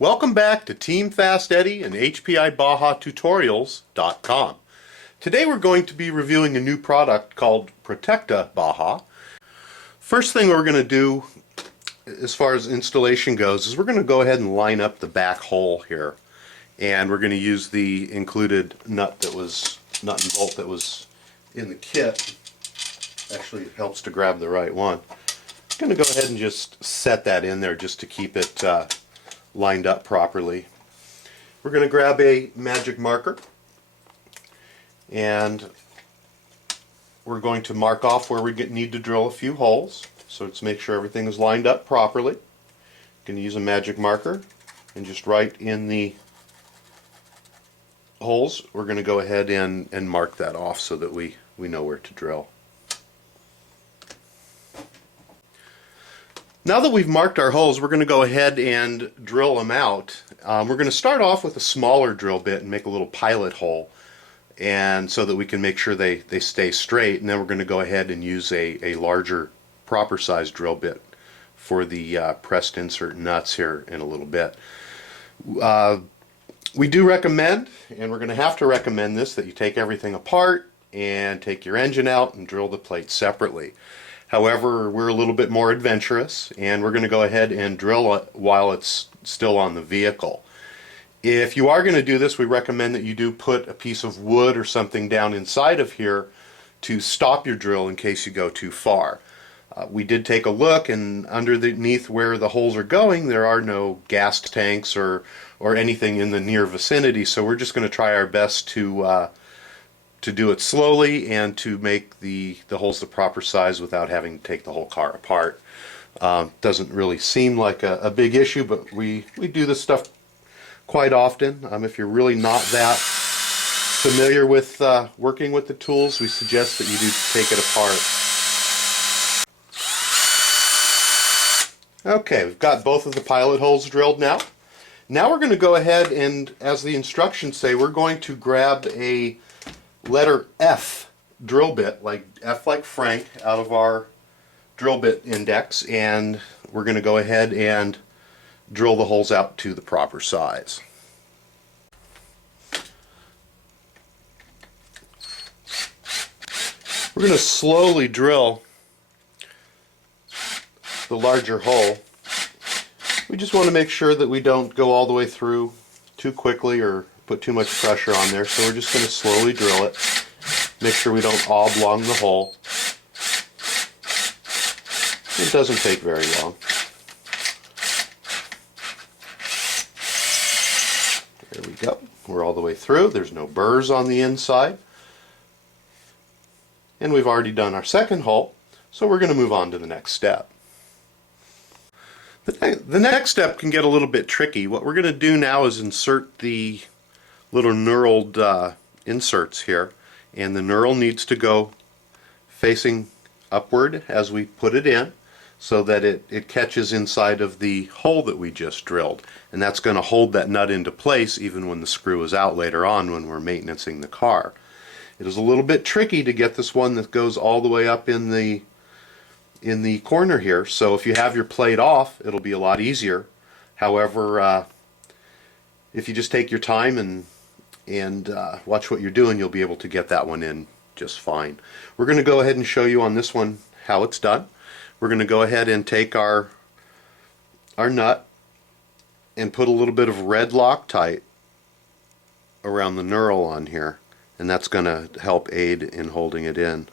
Welcome back to Team FastEddy and HPI-Baja-Tutorials.com. Today we're going to be reviewing a new product called Protecta-Baja. First thing we're going to do as far as installation goes is we're going to go ahead and line up the back hole here, and we're going to use the included nut and bolt that was in the kit. Actually, it helps to grab the right one. I'm going to go ahead and just set that in there just to keep it lined up properly. We're going to grab a magic marker and we're going to mark off where we need to drill a few holes. So let's make sure everything is lined up properly. I'm going to use a magic marker and just write in the holes. We're going to go ahead and mark that off so that we know where to drill. Now that we've marked our holes, we're going to go ahead and drill them out. We're going to start off with a smaller drill bit and make a little pilot hole, and so that we can make sure they stay straight, and then we're going to go ahead and use a larger, proper size drill bit for the pressed insert nuts here in a little bit. We do recommend, and we're going to have to recommend this, that you take everything apart and take your engine out and drill the plates separately. However, we're a little bit more adventurous, and we're going to go ahead and drill it while it's still on the vehicle. If you are going to do this, we recommend that you do put a piece of wood or something down inside of here to stop your drill in case you go too far. We did take a look, and underneath where the holes are going, there are no gas tanks or anything in the near vicinity, so we're just going to try our best to do it slowly and to make the holes the proper size without having to take the whole car apart. Doesn't really seem like a big issue, but we do this stuff quite often. If you're really not that familiar with working with the tools, we suggest that you do take it apart. Okay, we've got both of the pilot holes drilled now. Now we're going to go ahead and, as the instructions say, we're going to grab a letter F drill bit, like F like Frank, out of our drill bit index, and we're going to go ahead and drill the holes out to the proper size. We're going to slowly drill the larger hole. We just want to make sure that we don't go all the way through too quickly or put too much pressure on there, so we're just going to slowly drill it. Make sure we don't oblong the hole. It doesn't take very long. There we go. We're all the way through. There's no burrs on the inside. And we've already done our second hole, so we're going to move on to the next step. The next step can get a little bit tricky. What we're going to do now is insert the little knurled inserts here, and the knurl needs to go facing upward as we put it in so that it catches inside of the hole that we just drilled, and that's going to hold that nut into place even when the screw is out later on when we're maintaining the car. It is a little bit tricky to get this one that goes all the way up in the corner here, so if you have your plate off, it'll be a lot easier. However, if you just take your time and watch what you're doing, you'll be able to get that one in just fine. We're going to go ahead and show you on this one how it's done. We're going to go ahead and take our nut and put a little bit of red Loctite around the knurl on here, and that's going to help aid in holding it in.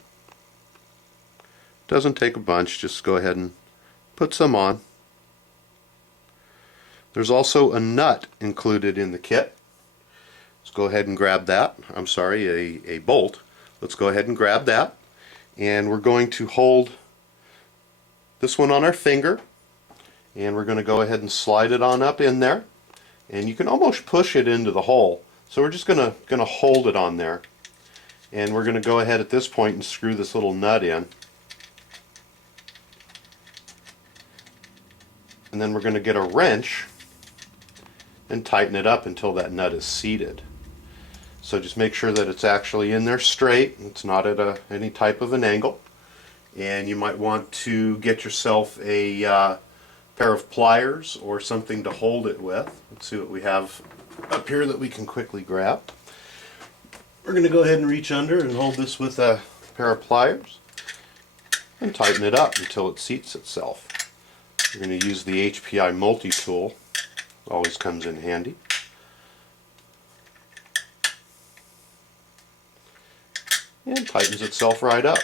Doesn't take a bunch, just go ahead and put some on. There's also a nut included in the kit. Let's go ahead and grab that. I'm sorry, a bolt. Let's go ahead and grab that, and we're going to hold this one on our finger, and we're going to go ahead and slide it on up in there, and you can almost push it into the hole. So we're just going to hold it on there, and we're going to go ahead at this point and screw this little nut in. And then we're going to get a wrench and tighten it up until that nut is seated. So just make sure that it's actually in there straight, it's not at any type of an angle. And you might want to get yourself a pair of pliers or something to hold it with. Let's see what we have up here that we can quickly grab. We're going to go ahead and reach under and hold this with a pair of pliers and tighten it up until it seats itself. We're going to use the HPI multi-tool. Always comes in handy. And tightens itself right up.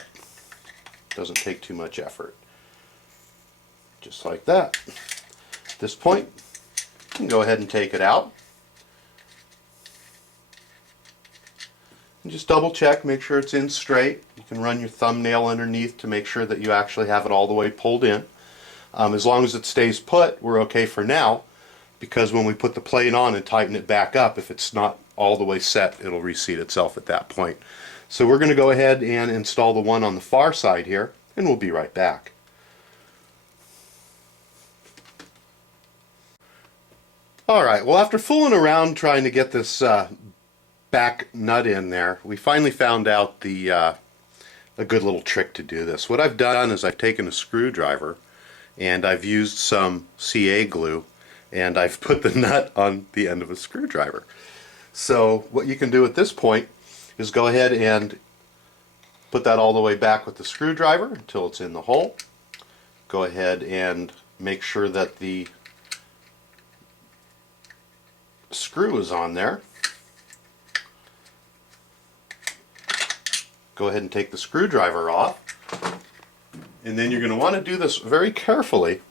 Doesn't take too much effort. Just like that. At this point, you can go ahead and take it out. And just double check, make sure it's in straight. You can run your thumbnail underneath to make sure that you actually have it all the way pulled in. As long as it stays put, we're okay for now, because when we put the plate on and tighten it back up, if it's not all the way set, it'll reseat itself at that point. So we're going to go ahead and install the one on the far side here, and we'll be right back. Alright, well, after fooling around trying to get this back nut in there, we finally found out a good little trick to do this. What I've done is I've taken a screwdriver and I've used some CA glue and I've put the nut on the end of a screwdriver. So what you can do at this point is go ahead and put that all the way back with the screwdriver until it's in the hole. Go ahead and make sure that the screw is on there. Go ahead and take the screwdriver off. And then you're going to want to do this very carefully,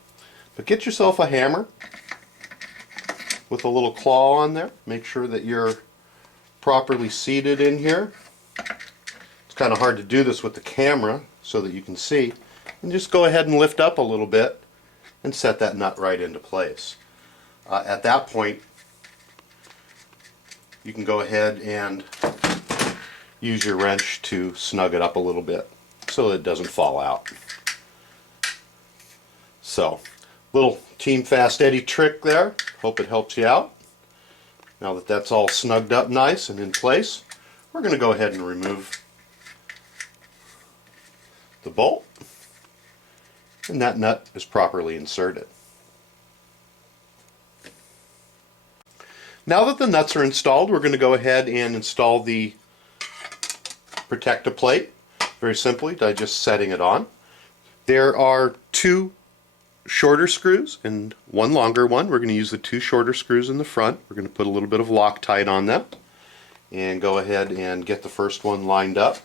but get yourself a hammer with a little claw on there. Make sure that you're properly seated in here. It's kind of hard to do this with the camera so that you can see. And just go ahead and lift up a little bit and set that nut right into place. At that point, you can go ahead and use your wrench to snug it up a little bit so that it doesn't fall out. So, little Team FastEddy trick there. Hope it helps you out. Now that that's all snugged up nice and in place, we're going to go ahead and remove the bolt, and that nut is properly inserted. Now that the nuts are installed, we're going to go ahead and install the Protecta plate. Very simply, by just setting it on. There are two shorter screws and one longer one. We're going to use the two shorter screws in the front. We're going to put a little bit of Loctite on them and go ahead and get the first one lined up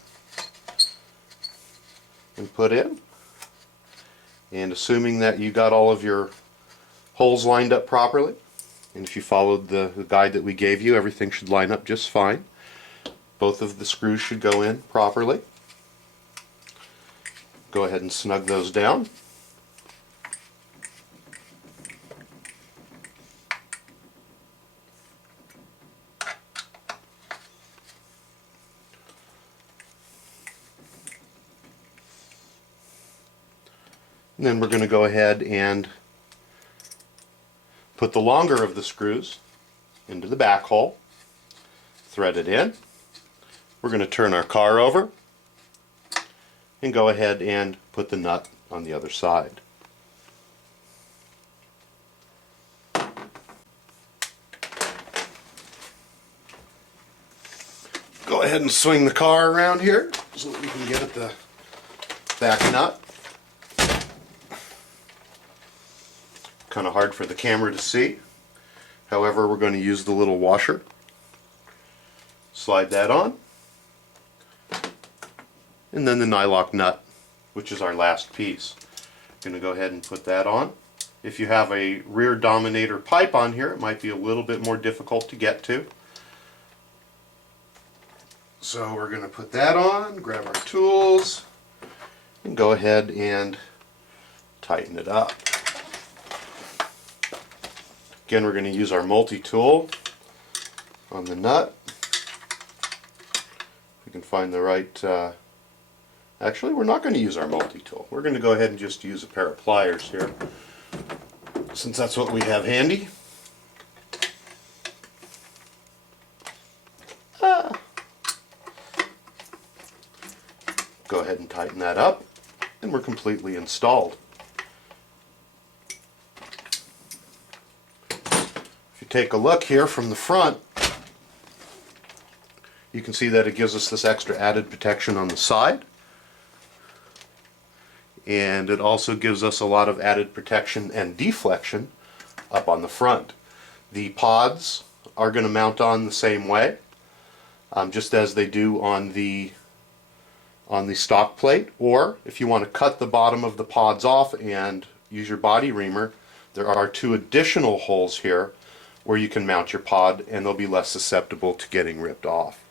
and put in. And assuming that you got all of your holes lined up properly, and if you followed the guide that we gave you, everything should line up just fine. Both of the screws should go in properly. Go ahead and snug those down. And then we're going to go ahead and put the longer of the screws into the back hole, thread it in. We're going to turn our car over and go ahead and put the nut on the other side. Go ahead and swing the car around here so that we can get at the back nut. Kind of hard for the camera to see. However, we're going to use the little washer. Slide that on. And then the nylock nut, which is our last piece. Going to go ahead and put that on. If you have a rear dominator pipe on here, it might be a little bit more difficult to get to. So we're going to put that on, grab our tools, and go ahead and tighten it up. Again, we're going to use our multi-tool on the nut. We can find the right... Actually, we're not going to use our multi-tool. We're going to go ahead and just use a pair of pliers here, since that's what we have handy. Go ahead and tighten that up, and we're completely installed. take a look here from the front, you can see that it gives us this extra added protection on the side, and it also gives us a lot of added protection and deflection up on the front. The pods are going to mount on the same way, just as they do on the stock plate, or if you want to cut the bottom of the pods off and use your body reamer, there are 2 additional holes here where you can mount your pod, and they'll be less susceptible to getting ripped off.